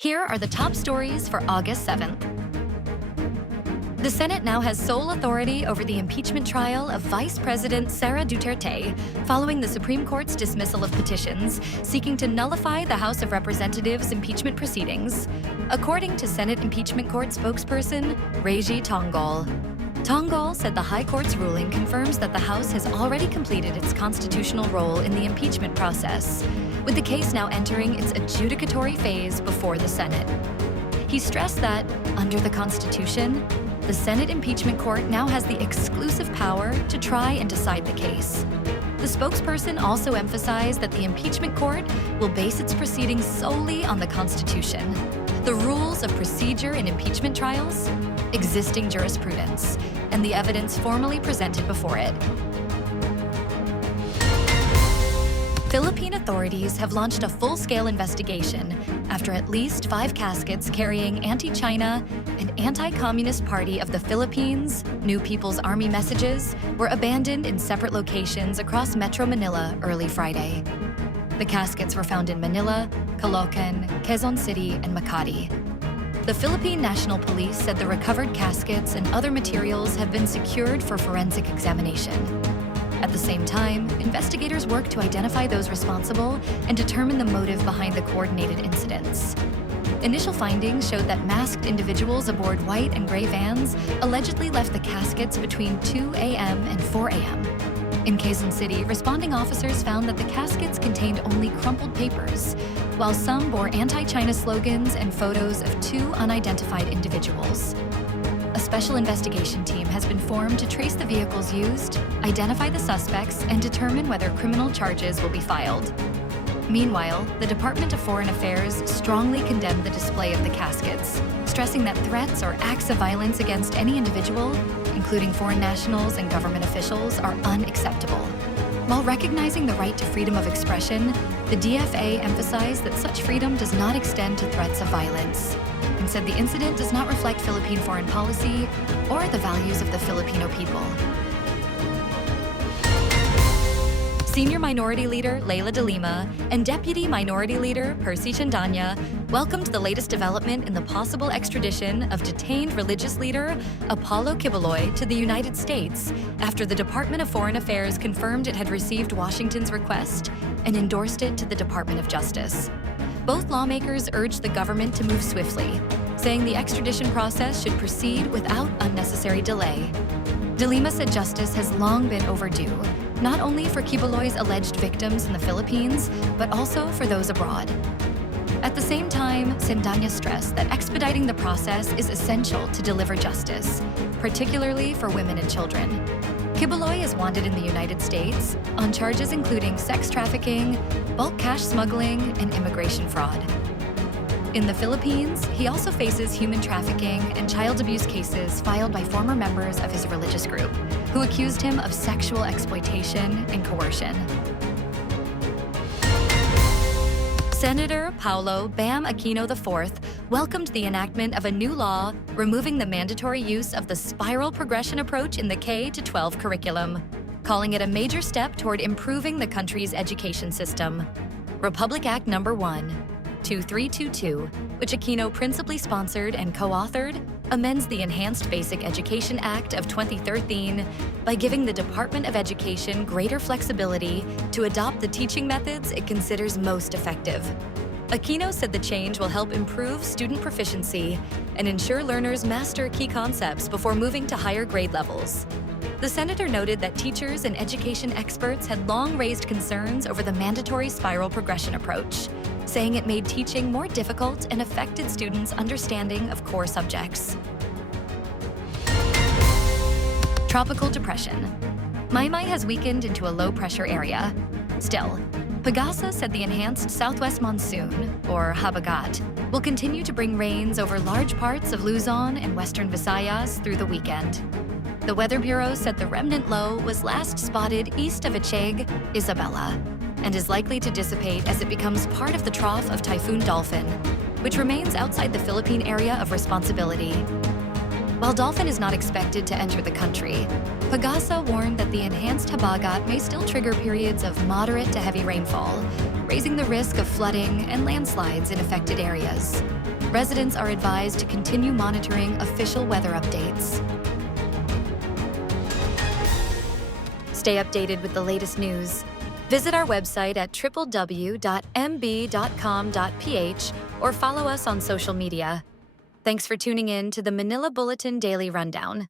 Here are the top stories for August 7th. The Senate now has sole authority over the impeachment trial of Vice President Sara Duterte following the Supreme Court's dismissal of petitions seeking to nullify the House of Representatives' impeachment proceedings, according to Senate Impeachment Court spokesperson Reggie Tongol. Tongol said the High Court's ruling confirms that the House has already completed its constitutional role in the impeachment process, with the case now entering its adjudicatory phase before the Senate. He stressed that, under the Constitution, the Senate Impeachment Court now has the exclusive power to try and decide the case. The spokesperson also emphasized that the Impeachment Court will base its proceedings solely on the Constitution, the rules of procedure in impeachment trials, existing jurisprudence, and the evidence formally presented before it. Philippine authorities have launched a full-scale investigation after at least 5 caskets carrying anti-China and anti-Communist Party of the Philippines, New People's Army messages were abandoned in separate locations across Metro Manila early Friday. The caskets were found in Manila, Caloocan, Quezon City, and Makati. The Philippine National Police said the recovered caskets and other materials have been secured for forensic examination. At the same time, investigators work to identify those responsible and determine the motive behind the coordinated incidents. Initial findings showed that masked individuals aboard white and gray vans allegedly left the caskets between 2 a.m. and 4 a.m. In Quezon City, responding officers found that the caskets contained only crumpled papers, while some bore anti-China slogans and photos of 2 unidentified individuals. A special investigation team has been formed to trace the vehicles used, identify the suspects, and determine whether criminal charges will be filed. Meanwhile, the Department of Foreign Affairs strongly condemned the display of the caskets, stressing that threats or acts of violence against any individual, including foreign nationals and government officials, are unacceptable. While recognizing the right to freedom of expression, the DFA emphasized that such freedom does not extend to threats of violence, and said the incident does not reflect Philippine foreign policy or the values of the Filipino people. Senior Minority Leader Leila de Lima and Deputy Minority Leader Percy Cendaña welcomed the latest development in the possible extradition of detained religious leader Apollo Quiboloy to the United States after the Department of Foreign Affairs confirmed it had received Washington's request and endorsed it to the Department of Justice. Both lawmakers urged the government to move swiftly, saying the extradition process should proceed without unnecessary delay. De Lima said justice has long been overdue, not only for Quiboloy's alleged victims in the Philippines, but also for those abroad. At the same time, Cendaña stressed that expediting the process is essential to deliver justice, particularly for women and children. Quiboloy is wanted in the United States on charges including sex trafficking, bulk cash smuggling, and immigration fraud. In the Philippines, he also faces human trafficking and child abuse cases filed by former members of his religious group, who accused him of sexual exploitation and coercion. Senator Paulo Bam Aquino IV welcomed the enactment of a new law removing the mandatory use of the spiral progression approach in the K-12 curriculum, calling it a major step toward improving the country's education system. Republic Act No. 1, 2322, which Aquino principally sponsored and co-authored, amends the Enhanced Basic Education Act of 2013 by giving the Department of Education greater flexibility to adopt the teaching methods it considers most effective. Aquino said the change will help improve student proficiency and ensure learners master key concepts before moving to higher grade levels. The senator noted that teachers and education experts had long raised concerns over the mandatory spiral progression approach, saying it made teaching more difficult and affected students' understanding of core subjects. Tropical depression. Maymay has weakened into a low-pressure area. Still, Pagasa said the enhanced southwest monsoon, or habagat, will continue to bring rains over large parts of Luzon and western Visayas through the weekend. The Weather Bureau said the remnant low was last spotted east of Echeg, Isabela, and is likely to dissipate as it becomes part of the trough of Typhoon Dolphin, which remains outside the Philippine area of responsibility. While Dolphin is not expected to enter the country, Pagasa warned that the enhanced habagat may still trigger periods of moderate to heavy rainfall, raising the risk of flooding and landslides in affected areas. Residents are advised to continue monitoring official weather updates. Stay updated with the latest news. Visit our website at www.mb.com.ph or follow us on social media. Thanks for tuning in to the Manila Bulletin Daily Rundown.